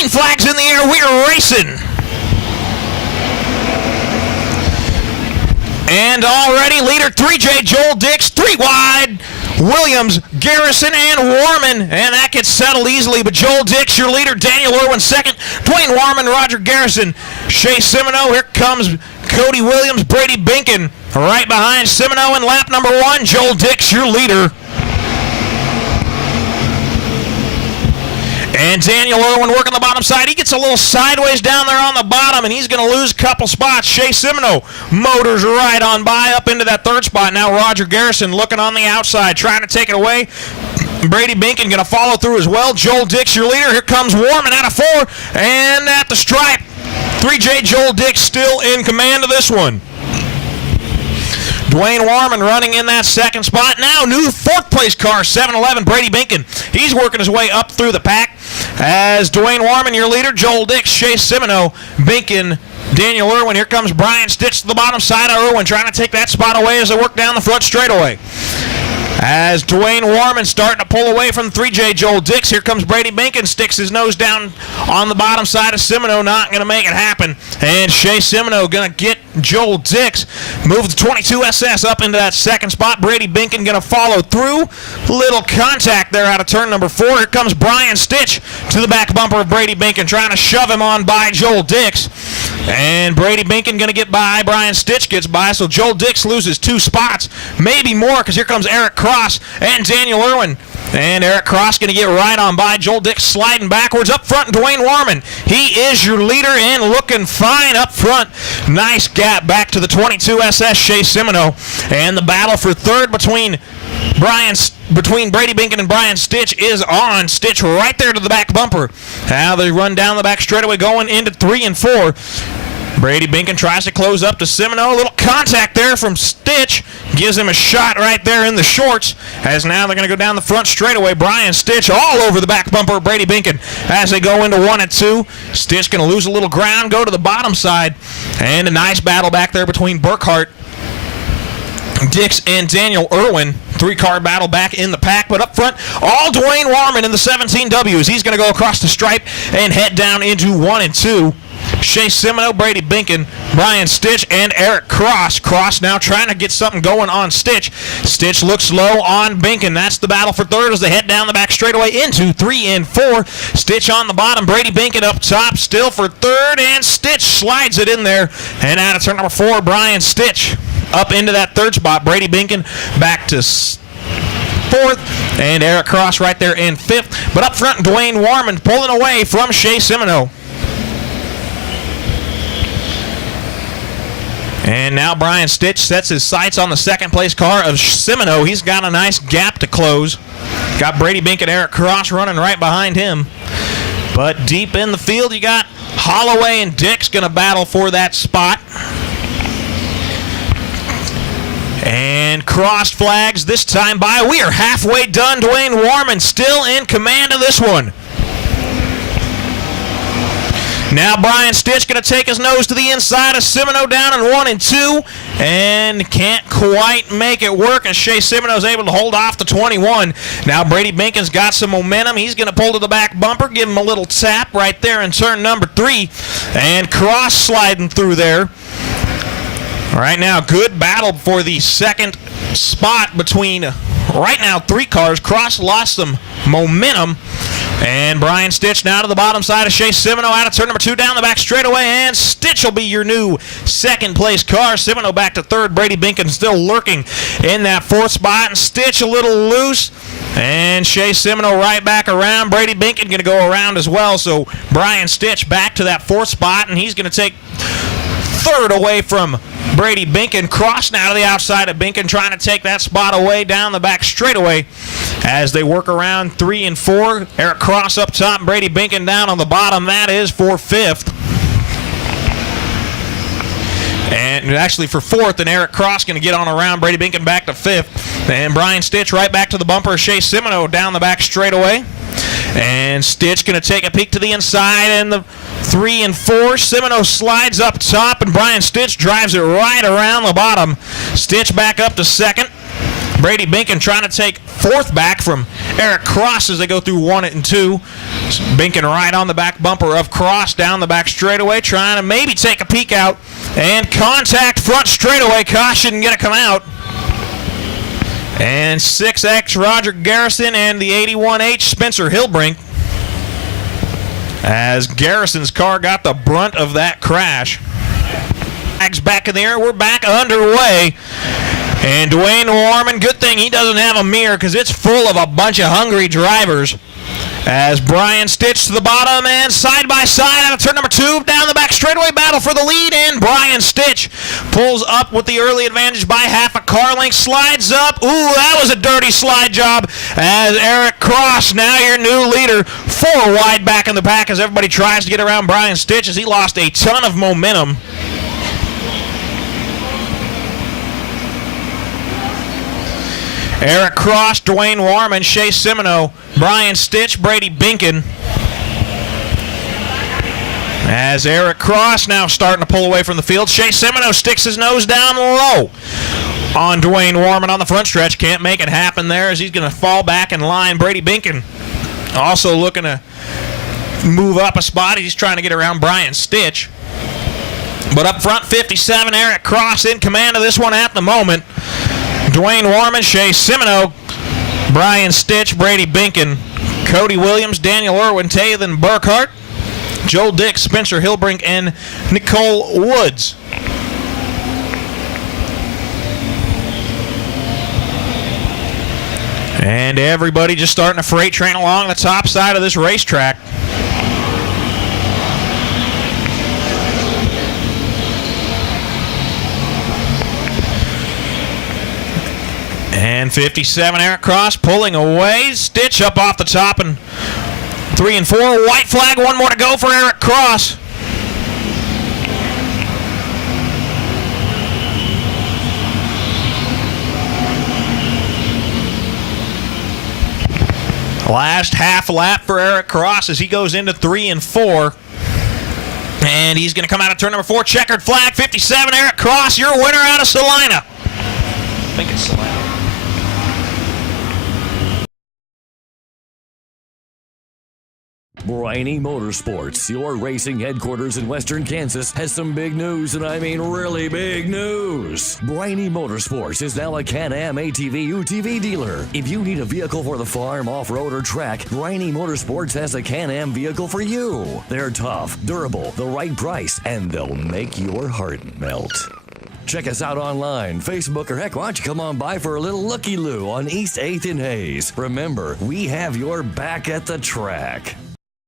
Green flag's in the air. We are racing. And already leader 3J Joel Dix, 3 wide. Williams, Garrison, and Warman, and that gets settled easily, but Joel Dix, your leader, Daniel Irwin second, Dwayne Warman, Roger Garrison, Shea Semino, here comes Cody Williams, Brady Binkin, right behind Semino in lap number 1, Joel Dix, your leader. And Daniel Irwin working the bottom side. He gets a little sideways down there on the bottom, and he's going to lose a couple spots. Shea Semino motors right on by up into that 3rd spot. Now Roger Garrison looking on the outside, trying to take it away. Brady Binkin going to follow through as well. Joel Dix, your leader. Here comes Warman out of 4, and at the stripe, 3J Joel Dix still in command of this one. Dwayne Warman running in that 2nd spot. Now new 4th place car, 7-11, Brady Binkin. He's working his way up through the pack as Dwayne Warman, your leader, Joel Dix, Shea Semino, Binkin, Daniel Irwin. Here comes Brian Stitch to the bottom side of Irwin, trying to take that spot away as they work down the front straightaway. As Dwayne Warman starting to pull away from 3J Joel Dix, here comes Brady Binkin, sticks his nose down on the bottom side of Semino, not going to make it happen. And Shea Semino going to get Joel Dix, move the 22 SS up into that 2nd spot. Brady Binkin going to follow through. Little contact there out of turn number 4. Here comes Brian Stitch to the back bumper of Brady Binkin, trying to shove him on by Joel Dix. And Brady Binkin going to get by. Brian Stitch gets by, so Joel Dix loses 2 spots, maybe more, because here comes Eric Cross and Daniel Irwin. And Eric Cross going to get right on by. Joel Dix sliding backwards. Up front, Dwayne Warman. He is your leader and looking fine up front. Nice gap back to the 22 SS, Shea Semino. And the battle for 3rd between Brady Binkin and Brian Stitch is on. Stitch right there to the back bumper. Now they run down the back straightaway going into 3 and 4. Brady Binkin tries to close up to Semino. A little contact there from Stitch. Gives him a shot right there in the shorts. As now they're going to go down the front straightaway. Brian Stitch all over the back bumper of Brady Binkin as they go into 1 and 2. Stitch going to lose a little ground, go to the bottom side. And a nice battle back there between Burkhart, Dix, and Daniel Irwin. 3-car battle back in the pack, but up front, all Dwayne Warman in the 17 Ws. He's going to go across the stripe and head down into 1 and 2. Shea Semino, Brady Binkin, Brian Stitch, and Eric Cross. Cross now trying to get something going on Stitch. Stitch looks low on Binkin. That's the battle for 3rd as they head down the back straightaway into 3 and 4. Stitch on the bottom, Brady Binkin up top, still for 3rd, and Stitch slides it in there. And out of turn number 4, Brian Stitch up into that 3rd spot. Brady Binkin back to 4th, and Eric Cross right there in 5th. But up front, Dwayne Warman pulling away from Shea Semino. And now Brian Stitch sets his sights on the 2nd place car of Semino. He's got a nice gap to close. Got Brady Binkin and Eric Cross running right behind him. But deep in the field, you got Holloway and Dix going to battle for that spot. And crossed flags this time by. We are halfway done. Dwayne Warman still in command of this one. Now Brian Stitch going to take his nose to the inside of Semino down in 1 and 2, and can't quite make it work as Shea Semino is able to hold off the 21. Now Brady Binkin's got some momentum. He's going to pull to the back bumper, give him a little tap right there in turn number 3, and Cross sliding through there. All right, now good battle for the 2nd spot between right now 3 cars. Cross lost some momentum. And Brian Stitch now to the bottom side of Shea Semino out of turn number 2 down the back straightaway, and Stitch will be your new 2nd place car. Semino back to 3rd. Brady Binkin still lurking in that 4th spot, and Stitch a little loose. And Shea Semino right back around. Brady Binkin going to go around as well. So Brian Stitch back to that 4th spot, and he's going to take 3rd away from Brady Binkin. Cross now to the outside of Binkin, trying to take that spot away down the back straightaway as they work around 3 and 4. Eric Cross up top, Brady Binkin down on the bottom. That is for 5th. And actually for 4th, and Eric Cross going to get on around. Brady Binkin back to 5th. And Brian Stitch right back to the bumper. Shea Semino down the back straightaway. And Stitch going to take a peek to the inside, and the 3 and 4. Semino slides up top, and Brian Stitch drives it right around the bottom. Stitch back up to 2nd. Brady Binkin trying to take 4th back from Eric Cross as they go through 1 and 2. Binkin right on the back bumper of Cross down the back straightaway, trying to maybe take a peek out. And contact front straightaway. Caution going to come out. And 6X Roger Garrison and the 81H Spencer Hillbrink, as Garrison's car got the brunt of that crash. Flags back in the air. We're back underway. And Dwayne Warman, good thing he doesn't have a mirror because it's full of a bunch of hungry drivers. As Brian Stitch to the bottom and side by side out of turn number 2 down the back straightaway, battle for the lead, and Brian Stitch pulls up with the early advantage by half a car length, slides up. Ooh, that was a dirty slide job as Eric Cross, now your new leader, 4 wide back in the pack as everybody tries to get around Brian Stitch as he lost a ton of momentum. Eric Cross, Dwayne Warman, Shea Semino, Brian Stitch, Brady Binkin. As Eric Cross now starting to pull away from the field. Shea Semino sticks his nose down low on Dwayne Warman on the front stretch. Can't make it happen there as he's going to fall back in line. Brady Binkin also looking to move up a spot. He's trying to get around Brian Stitch. But up front, 57, Eric Cross in command of this one at the moment. Dwayne Warman, Shea Semino, Brian Stitch, Brady Binkin, Cody Williams, Daniel Irwin, Tathan Burkhart, Joel Dix, Spencer Hillbrink, and Nicole Woods. And everybody just starting to freight train along the top side of this racetrack. And 57, Eric Cross pulling away. Stitch up off the top and 3 and 4. White flag, 1 more to go for Eric Cross. Last half lap for Eric Cross as he goes into 3 and 4. And he's going to come out of turn number 4. Checkered flag, 57, Eric Cross, your winner out of Salina. I think it's Salina. Briney Motorsports, your racing headquarters in Western Kansas, has some big news, and I mean really big news. Briney Motorsports is now a Can-Am ATV UTV dealer. If you need a vehicle for the farm, off-road, or track, Briney Motorsports has a Can-Am vehicle for you. They're tough, durable, the right price, and they'll make your heart melt. Check us out online, Facebook, or heck, why don't you come on by for a little looky-loo on East 8th and Hayes. Remember, we have your back at the track.